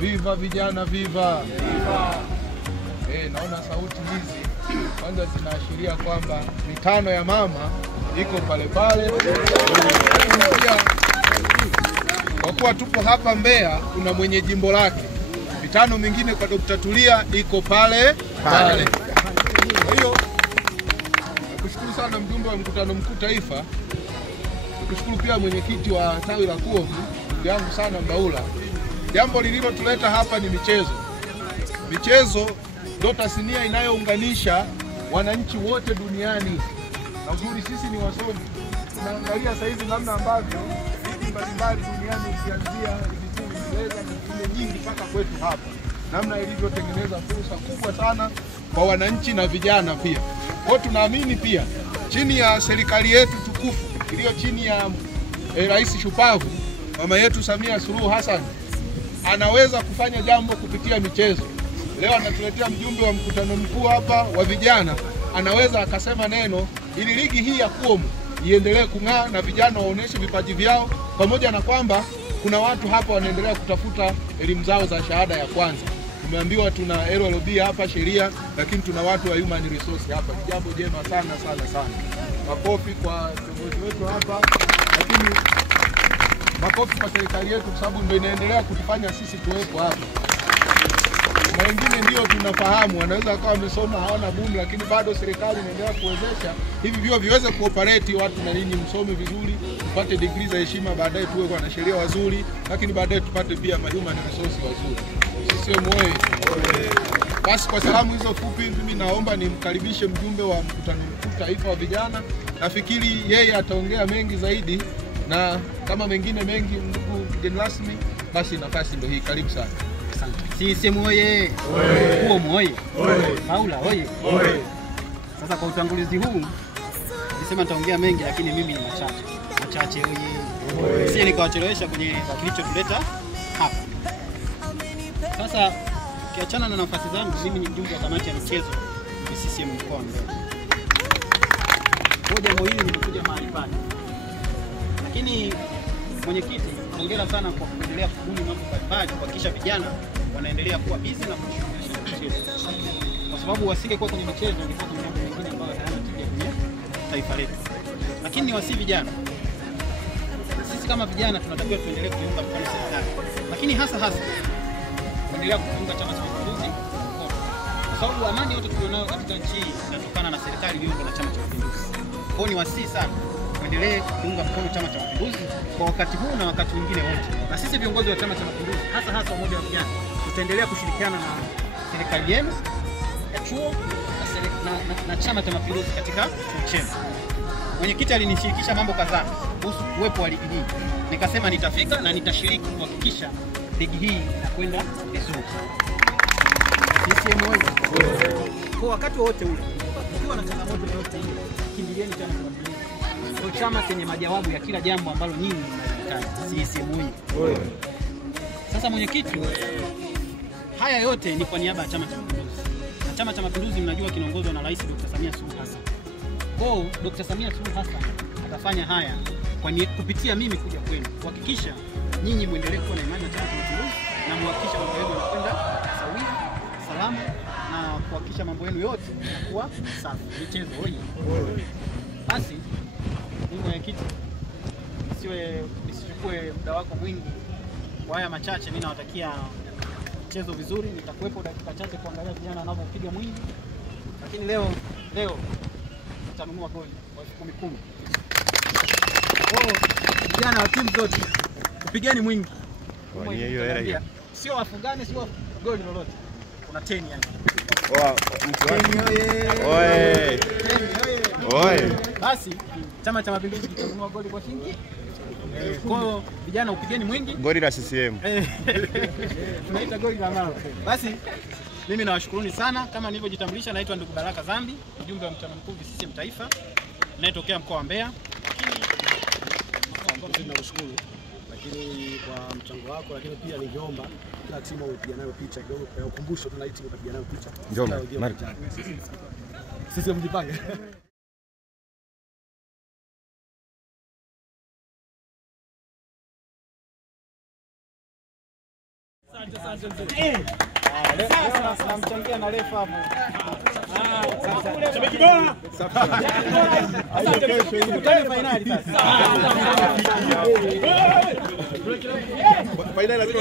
Viva vijana, viva! Naona sauti hizi kwanza zinaashiria kwamba mitano ya mama iko pale pale. Kwa kuwa tupo hapa Mbeya, kuna mwenye jimbo lake. Mitano mingine kwa Dr. Tulia iko pale pale. Kwa hiyo nakushukuru sana mjumbe wa mkutano mkuu taifa. Nakushukuru pia mwenyekiti wa tawi la Kuovu, ndugu yangu sana Mbaula. Jambo lililotuleta hapa ni michezo. Michezo ndio tasnia inayounganisha wananchi wote duniani. Na uzuri sisi ni wasomi. Tunaangalia sasa hivi namna ambavyo nchi mbalimbali duniani ukianzia Uingereza na nchi nyingi mpaka kwetu hapa. Namna ilivyotengeneza fursa kubwa sana kwa wananchi na vijana pia. Kwa tunaamini pia chini ya serikali yetu tukufu iliyo chini ya Rais Shupavu mama yetu Samia Suluhu Hassan anaweza kufanya jambo kupitia michezo. Leo anatuletea mjumbe wa mkutano mkuu hapa wa vijana, anaweza akasema neno ili ligi hii ya Kuomu iendelee kung'aa na vijana waoneshe vipaji vyao, pamoja na kwamba kuna watu hapa wanaendelea kutafuta elimu zao za shahada ya kwanza. Tumeambiwa tuna LLB hapa sheria, lakini tuna watu wa human resource hapa. Ni jambo jema sana. Makofi kwa viongozi wetu hapa, lakini makofi kwa serikali yetu kwa sababu ndio inaendelea kutufanya sisi tuwepo hapa. Na wengine ndio tunafahamu wanaweza akawa wamesoma hawana buni, lakini bado serikali inaendelea kuwezesha hivi vyuo viweze kuoperate watu na ninyi msome vizuri, tupate degree za heshima, baadaye tuwe kwa na sheria wazuri, lakini baadaye tupate pia human resource wazuri. Sisi moyo. Basi kwa salamu hizo fupi mimi naomba nimkaribishe mjumbe wa mkutano mkuu taifa wa vijana. Nafikiri yeye ataongea mengi zaidi, na kama mengine mengi ndugu mgeni rasmi, basi nafasi ndio hii. Karibu sana. Asante. Sisi moye. Kuomu oye. Paula oye. Sasa kwa utangulizi huu nisema nitaongea mengi, lakini mimi ni machache oye. Sisi nikawachelewesha kwenye kilichotuleta hapa. Sasa kiachana na nafasi zangu, mimi ni mjumbe wa kamati ya michezo ya CCM mkoa wa Mbeya. Kwa jambo hili nimekuja mahali pale. Lakini mwenyekiti, hongera sana kwa kuendelea kubuni mambo mbalimbali kuhakikisha vijana wanaendelea kuwa busy na kujishughulisha na michezo. Kwa sababu wasingekuwa kwenye michezo ingekuwa kuna mambo mengine ambayo hayana tija kwenye taifa letu. Lakini ni wasi vijana. Sisi kama vijana tunatakiwa tuendelee kuunga mkono serikali. Lakini hasa kuendelea kuunga Chama cha Mapinduzi. Kwa sababu amani yote tulionayo katika nchi hii inatokana na serikali iliyoundwa na Chama cha Mapinduzi. Kwa hiyo ni wasi sana tuendelee kuunga mkono Chama cha Mapinduzi kwa wakati huu na wakati mwingine wote. Na sisi viongozi wa Chama cha Mapinduzi, hasa umoja wa vijana, tutaendelea kushirikiana na serikali yenu, chuo na Chama cha Mapinduzi katika michezo. Mwenyekiti alinishirikisha mambo kadhaa kuhusu uwepo wa ligi hii. Nikasema nitafika na nitashiriki kuhakikisha ligi hii inakwenda vizuri. CCM oyee. Kwa wakati wote ule, ukiwa na changamoto yoyote ile, kimbilieni Chama cha Mapinduzi. Ndio chama chenye majawabu ya kila jambo ambalo nyinyi mnahitaji. CCM oyee. Sasa mwenyekiti, haya yote ni kwa niaba ya Chama cha Mapinduzi. Na Chama cha Mapinduzi mnajua kinaongozwa na Rais Dr. Samia Suluhu Hassan. Kwa Dr. Samia Suluhu Hassan atafanya haya kupitia mimi kuja kwenu kuhakikisha nyinyi muendelee kuwa na imani na Chama cha Mapinduzi na muhakikisha mambo yenu yanakwenda sawia, salama, na kuhakikisha mambo yenu yote yanakuwa safi. Michezo oyee. Basi mwenyekiti, nisichukue muda wako mwingi. Kwa haya machache mimi nawatakia mchezo vizuri. Nitakuwepo dakika chache kuangalia vijana wanavyopiga mwingi. Lakini leo tutanunua goli kwa 10,000. Vijana wa timu zote kupigeni mwingi. Kwa hiyo hela hiyo. Sio wafungane, sio goli lolote. Kuna 10 yani. Oye. Oye. Basi Chama cha Mapinduzi kitanunua goli kwa shilingi. Kwa hiyo vijana upigeni mwingi. Goli la CCM. Tunaita goli la mama. Basi mimi nawashukuruni sana, kama nilivyojitambulisha naitwa ndugu Baraka Zambi, mjumbe wa mkutano mkuu CCM Taifa, ninayetokea mkoa wa Mbeya. Nakushukuru lakini kwa mchango wako, lakini pia ningeomba kila timu ipiga nayo picha kidogo kwa ukumbusho, tuna timu ipiga nayo picha. Njoo. Sisi mjipange. Sasa namchangia na refa hapo. Finali lazima